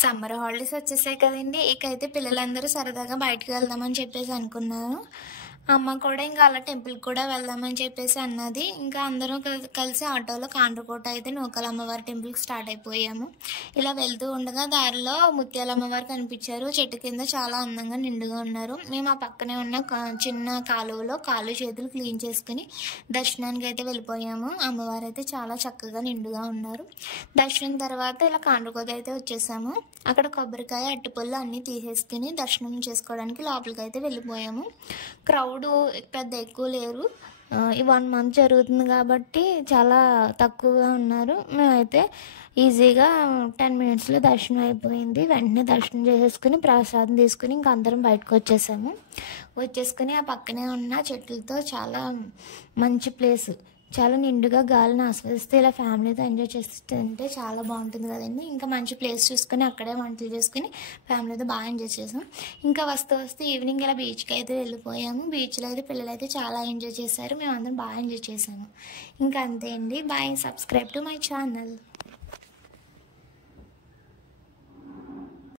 Summer holidays వచ్చేసాయి కదండి. ఇకైతే పిల్లలందరూ సరదాగా బయటకు వెళ్దామని చెప్పేసి అనుకున్నారు. అమ్మ కూడా ఇంకా అలా టెంపుల్కి కూడా వెళ్దామని చెప్పేసి అన్నది. ఇంకా అందరం కలిసి ఆటోలో కాండ్రకోట అయితే నూకాల అమ్మవారి టెంపుల్కి స్టార్ట్ అయిపోయాము. ఇలా వెళ్తూ ఉండగా దారిలో ముత్యాల అమ్మవారు కనిపించారు. చెట్టు కింద చాలా అందంగా నిండుగా ఉన్నారు. మేము ఆ పక్కనే ఉన్న చిన్న కాలువలో కాళ్ళు చేతులు క్లీన్ చేసుకుని దర్శనానికి అయితే వెళ్ళిపోయాము. అమ్మవారు అయితే చాలా చక్కగా నిండుగా ఉన్నారు. దర్శనం తర్వాత ఇలా కాండ్రకోట అయితే వచ్చేసాము. అక్కడ కొబ్బరికాయ అట్టిపళ్ళు అన్నీ తీసేసుకుని దర్శనం చేసుకోవడానికి లోపలికి అయితే వెళ్ళిపోయాము. క్రౌడ్ పెద్ద ఎక్కువ లేరు. ఈ 1 మంత్ జరుగుతుంది కాబట్టి చాలా తక్కువగా ఉన్నారు. మేమైతే ఈజీగా 10 మినిట్స్లో దర్శనం అయిపోయింది. వెంటనే దర్శనం చేసేసుకుని ప్రసాదం తీసుకుని ఇంక అందరం బయటకు వచ్చేసుకుని ఆ పక్కనే ఉన్న చెట్లతో చాలా మంచి ప్లేస్, చాలా నిండుగా గాలిని ఆస్వాదిస్తే ఇలా ఫ్యామిలీతో ఎంజాయ్ చేస్తుంటే చాలా బాగుంటుంది కదండి. ఇంకా మంచి ప్లేస్ చూసుకుని అక్కడే వంటలు చేసుకుని ఫ్యామిలీతో బాగా ఎంజాయ్ చేసాం. ఇంకా వస్తూ ఈవినింగ్ ఇలా బీచ్కి అయితే వెళ్ళిపోయాము. బీచ్లో అయితే పిల్లలు అయితే చాలా ఎంజాయ్ చేశారు. మేమందరం బాగా ఎంజాయ్ చేసాము. ఇంకా అంతే అండి. Bye. Subscribe to my channel.